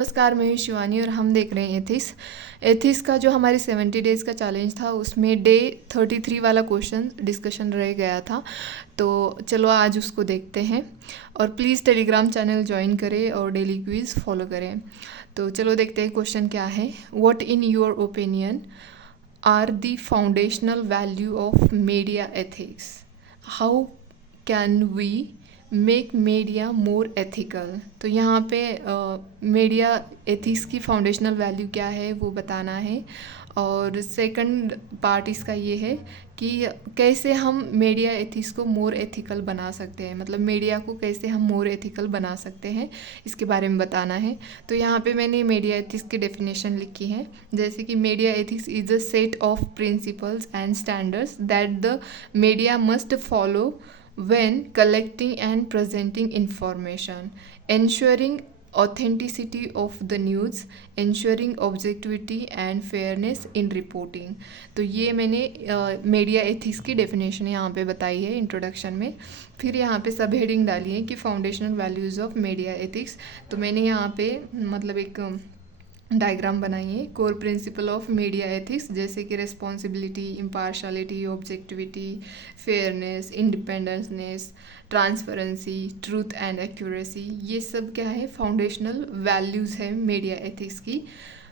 नमस्कार, मैं हूँ शिवानी और हम देख रहे हैं एथिक्स। एथिक्स का जो हमारे 70 डेज़ का चैलेंज था उसमें डे 33 वाला क्वेश्चन डिस्कशन रह गया था। तो चलो आज उसको देखते हैं और प्लीज़ टेलीग्राम चैनल ज्वाइन करें और डेली क्विज फॉलो करें। तो चलो देखते हैं क्वेश्चन क्या है। What in your opinion are the foundational value of media ethics? How can we make media more ethical? तो यहाँ पे मीडिया एथिक्स की फाउंडेशनल वैल्यू क्या है वो बताना है। और सेकंड पार्ट इसका ये है कि कैसे हम मीडिया एथिक्स को मोर एथिकल बना सकते हैं, मतलब मीडिया को कैसे हम मोर एथिकल बना सकते हैं, इसके बारे में बताना है। तो यहाँ पे मैंने मीडिया एथिक्स की डेफिनेशन लिखी है, जैसे कि media ethics is a set of principles and standards that the media must follow when collecting and presenting information, ensuring authenticity of the news, ensuring objectivity and fairness in reporting। तो ये मैंने media ethics की definition यहाँ पे बताई है introduction में। फिर यहाँ पे सब हेडिंग डाली है कि foundational values of media ethics. तो मैंने यहाँ पे मतलब एक डायग्राम बनाई है। Core principle of media ethics जैसे कि responsibility, impartiality, objectivity, fairness, independenceness, transparency, truth and accuracy, ये सब क्या है, फाउंडेशनल वैल्यूज़ है मीडिया एथिक्स की।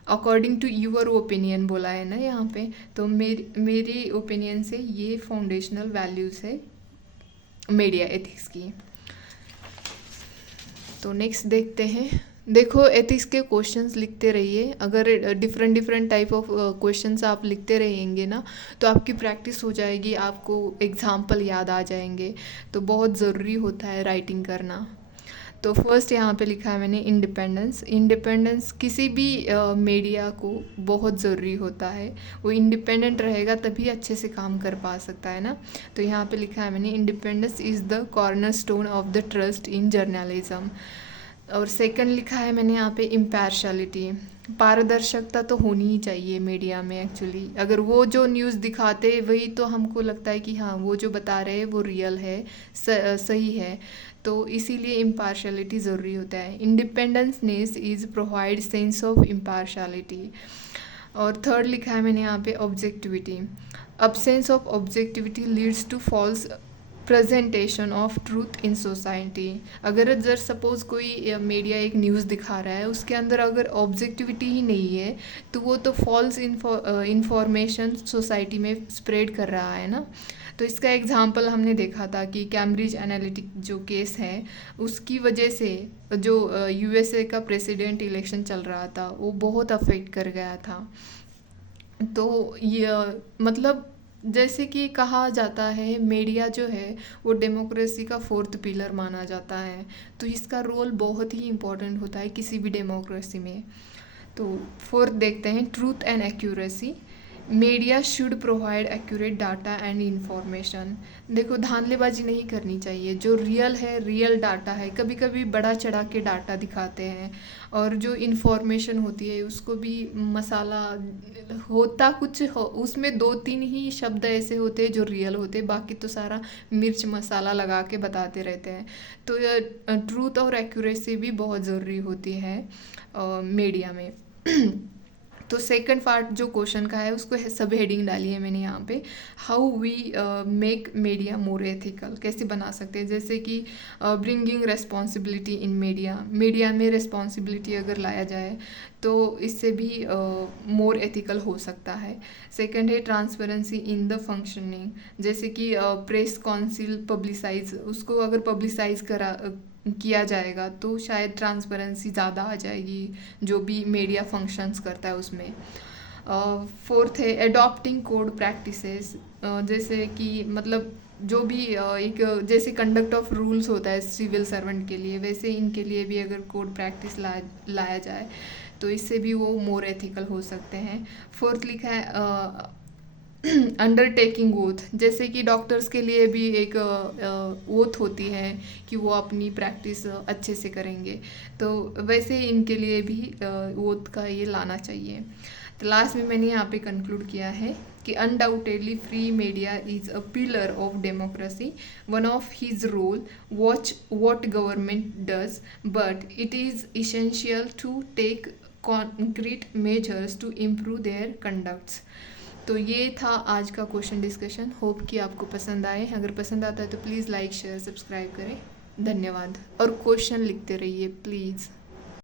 अकॉर्डिंग टू यूअर ओपिनियन बोला है ना यहाँ पे, तो मेरी ओपिनियन से ये फाउंडेशनल वैल्यूज़ है मीडिया एथिक्स की। तो नेक्स्ट देखते हैं। देखो, एथिक्स के क्वेश्चंस लिखते रहिए। अगर डिफरेंट टाइप ऑफ क्वेश्चंस आप लिखते रहेंगे ना तो आपकी प्रैक्टिस हो जाएगी, आपको एग्जाम्पल याद आ जाएंगे। तो बहुत ज़रूरी होता है राइटिंग करना। तो फर्स्ट यहाँ पे लिखा है मैंने इंडिपेंडेंस। इंडिपेंडेंस किसी भी मीडिया को बहुत ज़रूरी होता है। वो इंडिपेंडेंट रहेगा तभी अच्छे से काम कर पा सकता है ना। तो यहाँ पे लिखा है मैंने independence is the corner stone of the trust in journalism. और सेकंड लिखा है मैंने यहाँ पे इम्पार्शलिटी। पारदर्शिता तो होनी ही चाहिए मीडिया में एक्चुअली। अगर वो जो न्यूज़ दिखाते वही तो हमको लगता है कि हाँ वो जो बता रहे हैं वो रियल है, सही है, तो इसीलिए इम्पार्शलिटी ज़रूरी होता है। Independenceness is provide sense of impartiality. और थर्ड लिखा है मैंने यहाँ पे objectivity. Absence of objectivity leads to false presentation of truth in society. अगर सपोज़ कोई मीडिया एक न्यूज़ दिखा रहा है, उसके अंदर अगर ऑब्जेक्टिविटी ही नहीं है तो वो तो फॉल्स इंफॉर्मेशन सोसाइटी में स्प्रेड कर रहा है ना। तो इसका एग्जांपल हमने देखा था कि कैम्ब्रिज एनालिटिक जो केस है उसकी वजह से जो यूएसए का प्रेसिडेंट इलेक्शन चल रहा था वो बहुत अफेक्ट कर गया था। तो ये मतलब जैसे कि कहा जाता है मीडिया जो है वो डेमोक्रेसी का फोर्थ पिलर माना जाता है। तो इसका रोल बहुत ही इम्पोर्टेंट होता है किसी भी डेमोक्रेसी में। तो फोर्थ देखते हैं truth and accuracy. Media should provide accurate data and information. देखो, धांधलेबाजी नहीं करनी चाहिए। जो रियल है, रियल डाटा है, कभी कभी बड़ा चढ़ा के डाटा दिखाते हैं और जो इन्फॉर्मेशन होती है उसको भी मसाला होता कुछ हो, उसमें 2-3 ही शब्द ऐसे होते हैं जो रियल होते हैं, बाकी तो सारा मिर्च मसाला लगा के बताते रहते हैं। तो ट्रूथ और एक्यूरेसी भी बहुत ज़रूरी होती है मीडिया में। तो सेकंड पार्ट जो क्वेश्चन का है उसको सब हेडिंग डाली है मैंने यहाँ पे। How we make media more ethical, कैसे बना सकते हैं, जैसे कि bringing responsibility in media. Media में रेस्पॉन्सिबिलिटी अगर लाया जाए तो इससे भी मोर एथिकल हो सकता है। सेकंड है ट्रांसपेरेंसी इन द फंक्शनिंग, जैसे कि प्रेस काउंसिल पब्लिसाइज, उसको अगर पब्लिसाइज किया जाएगा तो शायद ट्रांसपेरेंसी ज़्यादा आ जाएगी जो भी मीडिया फंक्शंस करता है उसमें। फोर्थ है एडॉप्टिंग कोड प्रैक्टिसेस, जैसे कि मतलब जो भी एक जैसे कंडक्ट ऑफ रूल्स होता है सिविल सर्वेंट के लिए, वैसे इनके लिए भी अगर कोड प्रैक्टिस लाया जाए तो इससे भी वो मोर एथिकल हो सकते हैं। फोर्थ लिखा है अंडरटेकिंग ओथ, जैसे कि डॉक्टर्स के लिए भी एक ओथ होती है कि वो अपनी प्रैक्टिस अच्छे से करेंगे, तो वैसे इनके लिए भी ओथ का ये लाना चाहिए। तो लास्ट में मैंने यहाँ पे कंक्लूड किया है कि undoubtedly free media is a pillar of democracy. One of his role watch what government does, but it is essential to take concrete measures to improve their conducts. तो ये था आज का क्वेश्चन डिस्कशन. होप कि आपको पसंद आए. अगर पसंद आता है तो प्लीज़ लाइक शेयर सब्सक्राइब करें. धन्यवाद. और क्वेश्चन लिखते रहिए प्लीज़.